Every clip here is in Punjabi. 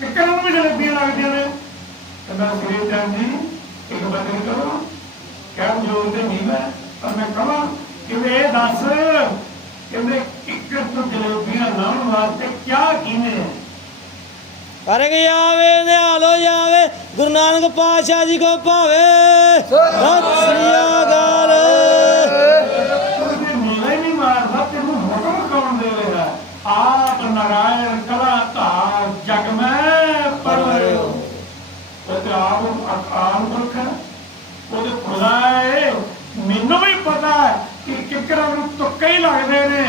ਕਿੱਕਰਾਂ ਨੂੰ ਵੀ ਜਲੇਬੀਆਂ ਲੱਗਦੀਆਂ ਨੇ? ਕਹਿੰਦਾ ਸ੍ਰੀ ਚੰਦ ਜੀ ਇੱਕ ਬਚਨ ਕਰੋ ਕਹਿਣ ਜੋਗ ਤੇ ਨਹੀਂ ਮੈਂ, ਪਰ ਮੈਂ ਕਹਾਂ ਕਿ ਇਹ ਦੱਸ? ਕਹਿੰਦੇ ਕਿੱਕਰ ਤੋਂ ਜਲੇਬੀਆਂ ਲਾਉਣ ਵਾਸਤੇ ਕਿਆ ਕੀਨੇ ਹੈ ਕਰ ਨਿਹਾਲੋ ਜਾਵੇ, ਗੁਰੂ ਨਾਨਕ ਪਾਤਸ਼ਾਹ ਜੀ ਕੋ ਭਾਵੇ। ਸਤਿ ਸ੍ਰੀ ਅਕਾਲ ਤੁਸੀਂ ਮੇਲਾ ਹੀ ਨਹੀਂ ਮਾਰਦਾ ਤੈਨੂੰ ਹੁਕਮ ਕੌਣ ਦੇ ਰਿਹਾ ਆਪ ਨਰਾਇਣ ਕਲਾ ਧਾਰ ਜਗ ਮੈਂ ਪਰਵਰਿਓ ਉਹ ਤੇ ਆਪ ਆਕਾਲ ਪੁਰਖ ਹੈ ਉਹਦੇ ਖੁਦਾ ਹੈ ਮੈਨੂੰ ਵੀ ਪਤਾ ਹੈ ਕਿ ਕਿਕਰਾਂ ਨੂੰ ਤੁੱਕੇ ਹੀ ਲੱਗਦੇ ਨੇ।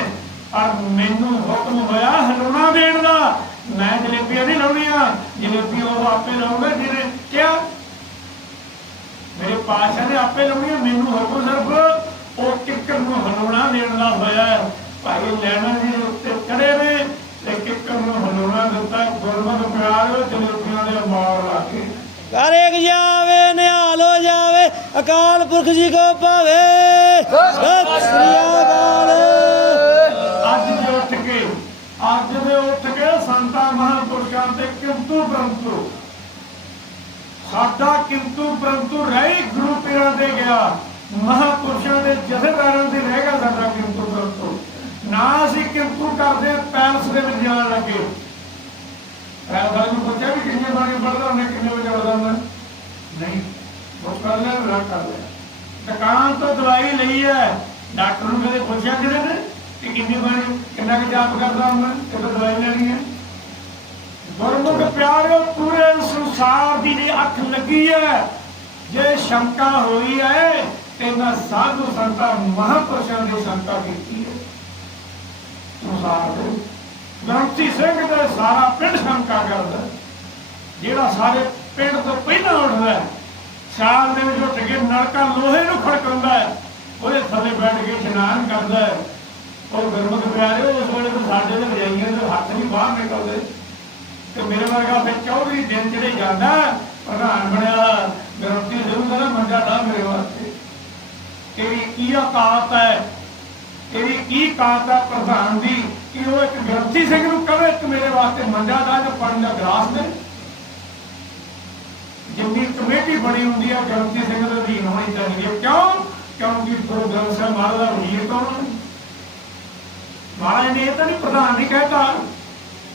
ਪਰ ਮੈਨੂੰ ਹੁਕਮ ਹੋਇਆ ਹਲੂਣਾ ਦੇਣ ਦਾ। ਮੈਂ ਜਲੇਬੀਆਂ ਨਹੀਂ ਲਾਉਣੀਆਂ। ਜਲੇਬੀ ਉਹ ਆਪੇ ਲਾਉਂਦਾ ਜਿਹਨੇ ਕਿਹਾ। ਮੇਰੇ ਪਾਸ਼ਾ ਨੇ ਆਪੇ ਲਾਉਣੀਆਂ ਮੈਨੂੰ ਹੁਕਮ ਸਿਰਫ ਉਹ ਕਿੱਕਰ ਨੂੰ ਹਲੂਣਾ ਦੇਣ ਦਾ ਹੋਇਆ ਹੈ। ਭਾਈ ਲੈਣਾ ਜੀ ਦੇ ਉੱਤੇ ਚੜੇ ਨੇ ਤੇ ਕਿੱਕਰ ਨੂੰ ਹਲੂਣਾ ਦਿੱਤਾ। ਗੁਰਮਤਿ ਪਿਆਰ ਜਲੇਬੀਆਂ ਦੇ ਮਾਰ ਲਾ ਕੇ। ਕਰ ਕੇ ਜਾਵੇ ਨਿਹਾਲੋ ਜਾਵੇ ਅਕਾਲ ਪੁਰਖ ਜੀ ਕੋ ਭਾਵੇ। ਸੰਤਾਂ ਮਹਾਂਪੁਰਸ਼ਾਂ ਤੇ ਕਿੰਤੂ ਪਰੰਤੂ। ਸਾਡਾ ਕਿੰਤੂ ਪਰੰਤੂ ਰਹਿ ਗੁਰੂ ਪੀਰਾਂ ਦੇ ਗਿਆ। ਮਹਾਂਪੁਰਸ਼ਾਂ ਦੇ ਜਥੇਦਾਰਾਂ ਦੇ ਰਹਿ ਗਿਆ ਸਾਡਾ ਕਿੰਤੂ ਪਰੰਤੂ। ਨਾ ਅਸੀਂ ਕਿੰਤੂ ਕਰਦੇ ਪੈਲਸ ਦੇ ਵਿੱਚ ਜਾਣ ਲੱਗੇ ਪੈਲਸ ਨੂੰ ਪੁੱਛਿਆ ਵੀ ਕਿੰਨੇ ਬਾਰੇ ਪੜਦਾ ਉਹਨੇ ਕਿੰਨੇ ਵਜੇ ਵੜਦਾ ਨਹੀਂ, ਉਹ ਕਰ ਲਿਆ, ਨਾ ਕਰ ਲਿਆ। ਦੁਕਾਨ ਤੋਂ ਦਵਾਈ ਲਈ ਹੈ। ਡਾਕਟਰ ਨੂੰ ਕਦੇ ਪੁੱਛਿਆ ਕਿਸੇ ਨੇ ਕਿ ਕਿੰਨੀ ਬਾਰੇ ਕਿੰਨਾ ਕੁ ਜਾਪ ਕਰਦਾ ਹੁੰਦਾ ਤੇ ਦਵਾਈ ਲੈਣੀ ਹੈ? ਗੁਰਮੁਖ ਪਿਆਰਿਓ, ਪੂਰੇ ਸੰਸਾਰ ਦੀ ਜੇ ਅੱਖ ਲੱਗੀ ਹੈ ਜੇ ਸ਼ੰਕਾ ਹੋਈ ਹੈ ਤੇ ਸਾਧੂ ਸੰਤਾਂ, ਮਹਾਪੁਰਸ਼ਾਂ ਦੀ ਸ਼ੰਕਾ ਕੀਤੀ ਹੈ ਸੰਸਾਰ ਦੇ ਗ੍ਰੰਥੀ ਸਿੰਘ ਦਾ ਸਾਰਾ ਪਿੰਡ ਸ਼ੰਕਾ ਕਰਦਾ ਜਿਹੜਾ ਸਾਰੇ ਪਿੰਡ ਤੋਂ ਪਹਿਲਾਂ ਉੱਠਦਾ ਹੈ ਸ਼ਾਮ ਦੇ ਵਿੱਚ ਉੱਠ ਕੇ ਨਲਕਾ ਲੋਹੇ ਨੂੰ ਖੜਕਾਉਂਦਾ ਹੈ ਉਹਦੇ ਥੱਲੇ ਬੈਠ ਕੇ ਇਸ਼ਨਾਨ ਕਰਦਾ ਹੈ ਉਹ ਗੁਰਮੁਖ ਪਿਆਰੇ ਉਸ ਵੇਲੇ ਸਾਡੇ ਦੇ ਵਜਾਈਆਂ ਦੇ ਹੱਥ ਨਹੀਂ ਬਾਹਰ ਨਿਕਲਦੇ। ਤੇ ਮੇਰੇ ਵਰਗਾ ਫਿਰ ਚੌਧਰੀ ਦਿਨ ਜਿਹੜੇ ਜਾਂਦਾ, ਪ੍ਰਧਾਨ ਬਣਿਆ ਗ੍ਰੰਥੀ ਜ਼ਰੂਰ ਕਹਿੰਦਾ, ਮੰਡਾ ਲਾ ਮੇਰੇ ਵਾਸਤੇ। ਤੇਰੀ ਕੀ ਔਕਾਤ ਹੈ? ਤੇਰੀ ਕੀ ਔਕਾਤ ਹੈ ਪ੍ਰਧਾਨ ਦੀ ਕਿ ਉਹ ਇੱਕ ਗ੍ਰੰਥੀ ਸਿੰਘ ਨੂੰ ਕਵੇ ਕਿ ਮੇਰੇ ਵਾਸਤੇ ਮੰਡਾ ਦਾ ਜਾਂ ਪਾਣੀ ਦਾ ਗਲਾਸ ਦੇ? ਜਿੰਨੀ ਕਮੇਟੀ ਬਣੀ ਹੁੰਦੀ ਹੈ, ਗ੍ਰੰਥੀ ਸਿੰਘ ਦੇ ਅਧੀਨ ਹੋਣੀ ਚਾਹੀਦੀ ਹੈ। ਕਿਉਂ? ਕਿਉਂਕਿ ਗੁਰੂ ਗ੍ਰੰਥ ਸਾਹਿਬ ਮਹਾਰਾਜ ਦਾ ਵਜ਼ੀਰ ਕੌਣ ਮਹਾਰਾਜ ਨੇ ਇਹ ਤਾਂ ਨਹੀਂ ਪ੍ਰਧਾਨ ਨਹੀਂ ਕਹਿਤਾ।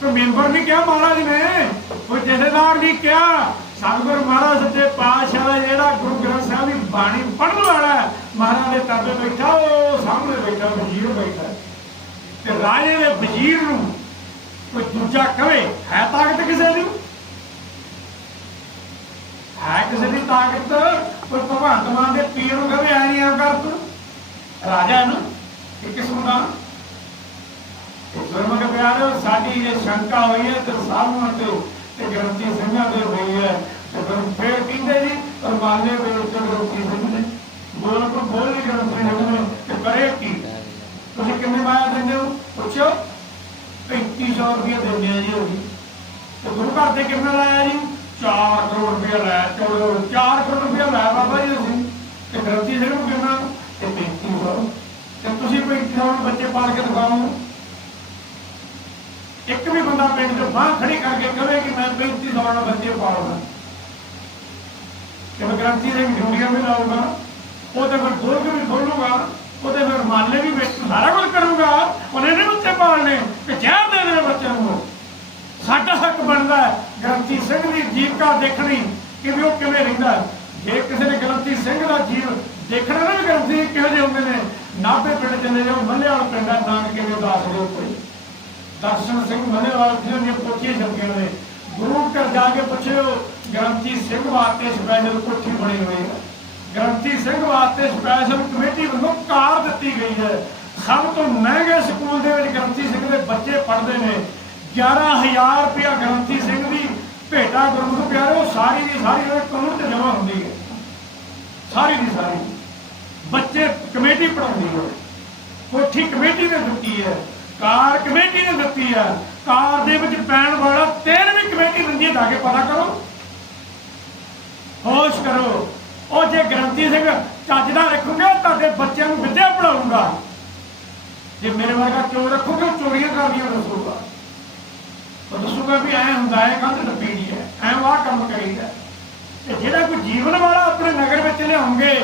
ਕੋਈ ਮੈਂਬਰ ਨਹੀਂ ਕਿਹਾ ਮਹਾਰਾਜ ਨੇ ਕੋਈ ਜਥੇਦਾਰ ਨਹੀਂ ਕਿਹਾ ਸਤਿਗੁਰ ਮਹਾਰਾਜ ਸੱਚੇ ਪਾਤਸ਼ਾਹ ਦਾ ਜਿਹੜਾ ਗੁਰੂ ਗ੍ਰੰਥ ਸਾਹਿਬ ਦੀ ਬਾਣੀ ਪੜ੍ਹਨ ਵਾਲਾ ਮਹਾਰਾਜ ਦੇ ਤਰਦੇ ਬੈਠਾ, ਉਹ ਸਾਹਮਣੇ ਬੈਠਾ, ਵਜ਼ੀਰ ਬੈਠਾ ਤੇ ਰਾਜੇ ਦੇ ਵਜ਼ੀਰ ਨੂੰ ਕੋਈ ਦੂਜਾ ਕਵੇ, ਹੈ ਤਾਕਤ ਕਿਸੇ ਦੀ? ਹੈ ਕਿਸੇ ਦੀ ਤਾਕਤ? ਕੋਈ ਭਗਵੰਤ ਮਾਨ ਦੇ ਪੀਰ ਨੂੰ ਕਵੇ, ਐ ਨਹੀਂ ਆ ਕਰ ਤੂੰ। ਰਾਜਾ ਨੂੰ ਇੱਕ ਕਿਸਮ ਦਾ ਗੁਰਮੁਖ ਸਾਡੀ ਜੇ ਸ਼ੰਕਾ ਹੋਈ ਹੈ ਤੇ ਸਾਹਮਣੇ ਤੇ ਤੇ ਗ੍ਰੰਥੀ ਸਿੰਘਾਂ ਦੇ ਹੋਈ ਹੈ। ਤੇ ਫਿਰ ਫੇਰ ਕਹਿੰਦੇ ਜੀ ਪਰਮਾਨੇ ਦੇ ਉੱਤੇ ਗ੍ਰੰਥੀ ਸਿੰਘ ਨੇ? ਬੋਲ ਕੋ ਬੋਲ ਨਹੀਂ ਗ੍ਰੰਥੀ ਸਿੰਘ ਨੇ, ਤੇ ਕਰੇ ਕੀ? ਤੁਸੀਂ ਕਿੰਨੇ ਮਾਇਆ ਦਿੰਦੇ ਹੋ? ਪੁੱਛੋ। 3500 ਰੁਪਏ ਦਿੰਦੇ ਆ ਜੀ ਉਹ ਤੇ ਗੁਰੂ ਘਰ ਦੇ ਕਿੰਨਾ ਲਾਇਆ ਜੀ? 4 ਕਰੋੜ ਰੁਪਏ ਲਾਇਆ। ਚੋੜੋ 4 ਕਰੋੜ ਰੁਪਏ ਲਾਇਆ ਬਾਬਾ ਜੀ ਅਸੀਂ ਤੇ ਗ੍ਰੰਥੀ ਸਿੰਘ ਨੂੰ ਕਿੰਨਾ ਤੇ 3500 ਤੇ ਤੁਸੀਂ ਕੋਈ ਕਿਉਂ ਬੱਚੇ ਪਾਲ ਕੇ ਦਿਖਾਓ ਇੱਕ ਵੀ ਬੰਦਾ ਪਿੰਡ 'ਚ ਬਾਹ ਖੜੀ ਕਰਕੇ ਕਹੇ ਕਿ ਮੈਂ 3500 ਨਾਲ ਬੱਚੇ ਪਾਲਦਾ ਕਿ ਗ੍ਰੰਥੀ ਦੇ ਡਿਊਟੀਆਂ ਵੀ ਲਾਊਗਾ ਉਹ ਫਿਰ ਦੁਰਗ ਵੀ ਖੋਲੂਗਾ, ਉਹਦੇ ਫਿਰ ਮਾਲੇ ਵੀ ਵਿੱਚ ਸਾਰਾ ਕੁਝ ਕਰੂਗਾ ਉਹਨੇ ਨਹੀਂ ਬੱਚੇ ਪਾਲਣੇ ਕਿ ਜ਼ਹਿਰ ਦੇ ਦੇ ਬੱਚੇ ਨੂੰ ਸਾਡਾ ਹੱਕ ਬਣਦਾ ਹੈ ਗ੍ਰੰਥੀ ਸਿੰਘ ਦੀ ਜੀਵਕਾ ਦੇਖਣੀ ਕਿਵੇਂ ਉਹ ਕਿਵੇਂ ਰਹਿੰਦਾ ਜੇ ਕਿਸੇ ਨੇ ਗ੍ਰੰਥੀ ਸਿੰਘ ਦਾ ਜੀਵ ਦੇਖਣਾ ਨਾ ਵੀ ਗ੍ਰੰਥੀ ਕਿਹੋ ਜਿਹੇ ਹੁੰਦੇ ਨੇ, ਨਾਭੇ ਪਿੰਡ ਚਲੇ ਜਾਓ ਮੱਲੇ ਵਾਲਾ ਪਿੰਡ ਹੈ, ਨਾਨਕੇ ਕਿਵੇਂ ਦਾਸ ਦੇ ਉੱਤੇ। ਦਰਸ਼ਨ ਸਿੰਘ ਮਨੇਵਾਲ ਜੀ ਦੀਆਂ ਪੋਥੀਆਂ ਛਪੀਆਂ ਨੇ, ਗੁਰੂ ਘਰ ਜਾ ਕੇ ਪੁੱਛਿਓ, ਗ੍ਰੰਥੀ ਸਿੰਘ ਵਾਸਤੇ ਸਪੈਸ਼ਲ ਕੋਠੀ ਬਣੀ ਹੋਈ ਹੈ। ਗ੍ਰੰਥੀ ਸਿੰਘ ਵਾਸਤੇ ਸਪੈਸ਼ਲ ਕਮੇਟੀ ਵੱਲੋਂ ਕਾਰ ਦਿੱਤੀ ਗਈ ਹੈ। ਸਭ ਤੋਂ ਮਹਿੰਗੇ ਸਕੂਲ ਦੇ ਵਿੱਚ ਗ੍ਰੰਥੀ ਸਿੰਘ ਦੇ ਬੱਚੇ ਪੜ੍ਹਦੇ ਨੇ। 11000 ਰੁਪਇਆ ਗ੍ਰੰਥੀ ਸਿੰਘ ਦੀ ਭੇਟਾ ਗੁਰਮੁਖ ਪਿਆਰੋ, ਸਾਰੀ ਦੀ ਸਾਰੀ ਉਹ ਕਾਨੂੰਨ ਤੇ ਜਮ੍ਹਾਂ ਹੁੰਦੀ ਹੈ। ਸਾਰੀ ਦੀ ਸਾਰੀ। ਬੱਚੇ ਕਮੇਟੀ ਪੜਾਉਂਦੀ ਹੈ ਕੋਠੀ ਕਮੇਟੀ ਨੇ ਦਿੱਤੀ ਹੈ। ਕਾਰ ਕਮੇਟੀ ਨੇ ਦਿੱਤੀ ਹੈ ਕਾਰ ਦੇ ਵਿੱਚ ਪੈਣ ਵਾਲਾ ਤੇਲ ਵੀ ਕਮੇਟੀ ਦਿੰਦੀ ਹੈ ਜਾ ਕੇ ਪਤਾ ਕਰੋ। ਹੋਸ਼ ਕਰੋ। ਉਹ ਜੇ ਗ੍ਰੰਥੀ ਸਿੰਘ ਚੱਜ ਦਾ ਰੱਖੂਗੇ ਤੁਹਾਡੇ ਬੱਚਿਆਂ ਨੂੰ ਵਿੱਦਿਆ ਪੜਾਊਗਾ ਜੇ ਮੇਰੇ ਵਰਗਾ ਚੋਰ ਰੱਖੋਗੇ ਉਹ ਚੋਰੀਆਂ ਕਰਦੀਆਂ ਦੱਸੂਗਾ। ਉਹ ਦੱਸੂਗਾ ਵੀ ਐ ਹੁੰਦਾ ਹੈ ਕੰਧ ਟੱਪੀ ਆਹ ਕੰਮ ਕਰੀਦਾ ਤੇ ਜਿਹੜਾ ਕੋਈ ਜੀਵਨ ਵਾਲਾ ਆਪਣੇ ਨਗਰ ਵਿੱਚ ਲਿਆਉਂਗੇ,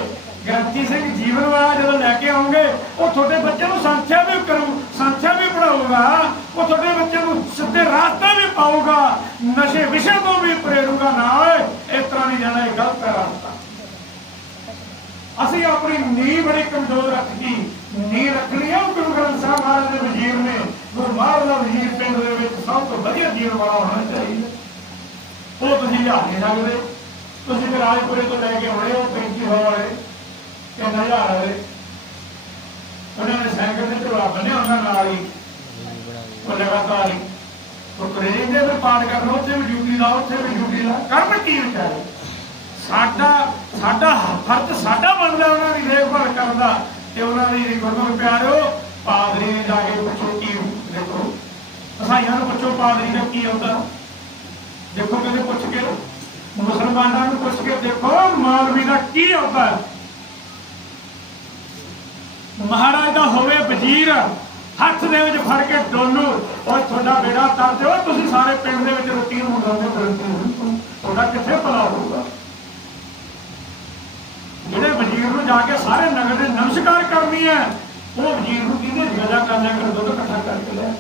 ਗ੍ਰੰਥੀ ਸਿੰਘ ਜੀਵਨ ਵਾਲਾ ਜਦੋਂ ਲੈ ਕੇ ਆਉਂਗੇ, ਉਹ ਤੁਹਾਡੇ ਬੱਚੇ ਨੂੰ ਸੰਥਿਆ ਵੀ ਕਰੂ ਸੰਥਿਆ ਵੀ ਪੜਾਊਗਾ ਉਹ ਤੁਹਾਡੇ ਬੱਚੇ ਨੂੰ ਸਿੱਧੇ ਰਾਸਤੇ ਵੀ ਪਾਊਗਾ, ਨਸ਼ੇ ਵਿਸ਼ੇ ਤੋਂ ਵੀ ਪ੍ਰੇਰੂਗਾ ਨਾ ਓਏ। ਇਸ ਤਰ੍ਹਾਂ ਨਹੀਂ ਜਾਣਾ, ਇਹ ਗਲਤ ਹੈ ਰਾਸਤਾ। ਅਸੀਂ ਆਪਣੀ ਨੀਂਹ ਬੜੀ ਕਮਜ਼ੋਰ ਰੱਖੀ, ਨੀਂਹ ਰੱਖਣੀ ਹੈ ਗੁਰੂ ਗ੍ਰੰਥ ਸਾਹਿਬ ਮਹਾਰਾਜ ਦੇ ਵਜ਼ੀਰ ਨੇ। ਗੁਰੂ ਮਹਾਰਾਜ ਦਾ ਵਜ਼ੀਰ ਪਿੰਡ ਦੇ ਵਿੱਚ ਸਭ ਤੋਂ ਵਧੀਆ ਜੀਵਨ ਵਾਲਾ ਹੋਣਾ ਚਾਹੀਦਾ। ਉਹ ਤੁਸੀਂ ਲਿਆ ਨਹੀਂ ਸਕਦੇ। ਤੁਸੀਂ ਤੇ ਰਾਜਪੁਰੇ ਤੋਂ ਲੈ ਕੇ ਆਉਣੇ ਹੋ 3500 ਵਾਲੇ ਤੇ 1000 ਵਾਲੇ ਉਹਨਾਂ ਨੇ ਸਾਈਕਲ ਤੇ ਢੋਲਾ ਬੰਨਿਆ, ਉਹਨਾਂ ਨਾਲ ਹੀ। ਉਹ ਲਗਾਤਾਰ ਹੀ। ਉਹ ਦੇ ਵੀ ਪਾਠ ਕਰਨਾ, ਉੱਥੇ ਵੀ ਡਿਊਟੀ ਲਾਓ, ਉੱਥੇ ਵੀ ਡਿਊਟੀ ਲਾ ਕਰਨ ਕੀ ਵਿਚਾਰੇ ਸਾਡਾ ਸਾਡਾ ਫਰਜ਼, ਸਾਡਾ ਬਣਦਾ ਉਹਨਾਂ ਦੀ ਦੇਖਭਾਲ ਕਰਨ ਤੇ ਉਹਨਾਂ ਦੀ ਗੁਰਮੁਖ ਪਿਆਰਿਓ, ਪਾਦਰੀ ਨੇ ਜਾ ਕੇ ਪੁੱਛੋ ਕੀ ਦੇਖੋ ਅਸਾਈਆਂ ਨੂੰ ਪੁੱਛੋ ਪਾਦਰੀ ਦਾ ਕੀ ਆਉਂਦਾ ਦੇਖੋ ਕਦੇ ਪੁੱਛ ਕੇ, ਮੁਸਲਮਾਨਾਂ ਨੂੰ ਪੁੱਛ ਕੇ ਦੇਖੋ ਮੌਲਵੀ ਦਾ ਕੀ ਆਉਂਦਾ ਮਹਾਰਾਜ ਦਾ ਹੋਵੇ ਵਜ਼ੀਰ। ਹੱਥ ਦੇ ਵਿੱਚ ਫੜ ਕੇ ਡੋਲੂ ਔਰ ਤੁਹਾਡਾ ਬੇੜਾ ਤਰ ਦਿਓ, ਤੁਸੀਂ ਸਾਰੇ ਪਿੰਡ ਦੇ ਵਿੱਚ ਰੋਟੀ ਨੂੰ ਮੰਗਾਉਂਦੇ ਫਿਰਦੇ ਤੁਹਾਡਾ ਕਿੱਥੇ ਭਲਾ ਹੋਊਗਾ? ਜਿਹੜੇ ਵਜ਼ੀਰ ਨੂੰ ਜਾ ਕੇ ਸਾਰੇ ਨਗਰ ਦੇ ਨਮਸਕਾਰ ਕਰਨੀ ਹੈ, ਉਹ ਵਜ਼ੀਰ ਨੂੰ ਕਿਹਦੇ ਜਗ੍ਹਾ ਕਰਨਾ ਕਰ ਦੁੱਧ ਇਕੱਠਾ ਕਰਕੇ ਲਿਆ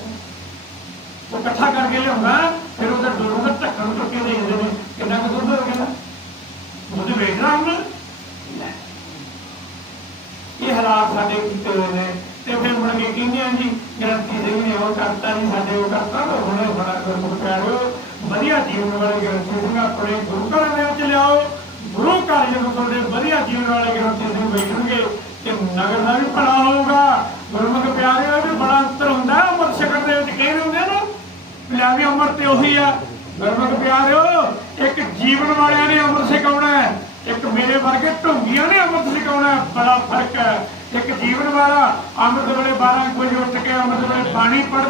ਉਹ ਇਕੱਠਾ ਕਰਕੇ ਲਿਆਉਂਦਾ, ਫਿਰ ਉਹਦੇ ਡੋਲੂ ਦਾ ਢੱਕਣ ਚੁੱਕ ਕੇ ਦੇ ਦਿੰਦੇ ਨੇ। ਕਿੰਨਾ ਕੁ ਦੁੱਧ ਹੋ ਗਿਆ? ਦੁੱਧ ਵੇਚਣਾ ਹੁਣ। ਇਹ ਹਾਲਾਤ ਸਾਡੇ ਕੀਤੇ ਹੋਏ ਨੇ। ਕਹਿੰਦੇ ਜੀ ਗ੍ਰੰਥੀ ਸਿੰਘ ਨੇ ਉਹ ਕਰਤਾ ਨਹੀਂ ਸਾਡੇ ਉਹ ਕਰਤਾ, ਤਾਂ ਹੁਣ ਬੜਾ ਗੁਰਮੁਖ ਪਿਆਰਿਓ ਵਧੀਆ ਜੀਵਨ ਵਾਲੇ ਗ੍ਰੰਥੀ ਸਿੰਘ ਆਪਣੇ ਗੁਰੂ ਘਰਾਂ ਦੇ ਵਿੱਚ ਲਿਆਓ। ਗੁਰੂ ਘਰ ਜਦੋਂ ਤੁਹਾਡੇ ਵਧੀਆ ਜੀਵਨ ਵਾਲੇ ਗ੍ਰੰਥੀ ਸਿੰਘ ਬੈਠਣਗੇ, ਤੇ ਨਗਰ ਦਾ ਵੀ ਭਲਾ ਹੋਊਗਾ। ਗੁਰਮੁਖ ਪਿਆਰਿਓ ਵੀ ਬੜਾ ਅੰਤਰ ਹੁੰਦਾ ਹੈ, ਅੰਮ੍ਰਿਤ ਛਕਣ ਦੇ ਵਿੱਚ ਕਹਿੰਦੇ ਹੁੰਦੇ ਨਾ? ਪਿਆਰੀ ਉਮਰ ਤੇ ਉਹੀ ਆ। ਗੁਰਮੁਖ ਪਿਆਰਿਓ, ਇੱਕ ਜੀਵਨ ਵਾਲਿਆਂ ਨੇ ਅੰਮ੍ਰਿਤ ਛਕਾਉਣਾ ਹੈ, ਇੱਕ ਮੇਰੇ ਵਰਗੇ ਢੋਂਗੀਆਂ ਨੇ ਅੰਮ੍ਰਿਤ ਛਕਾਉਣਾ ਬੜਾ ਫ਼ਰਕ ਹੈ। ਇੱਕ ਜੀਵਨ ਵਾਲਾ ਅੰਮ੍ਰਿਤ ਵੇਲੇ 12 ਵਜੇ ਉੱਠ ਕੇ ਅੰਮ੍ਰਿਤ ਵੇਲੇ ਪਾਣੀ ਪੜ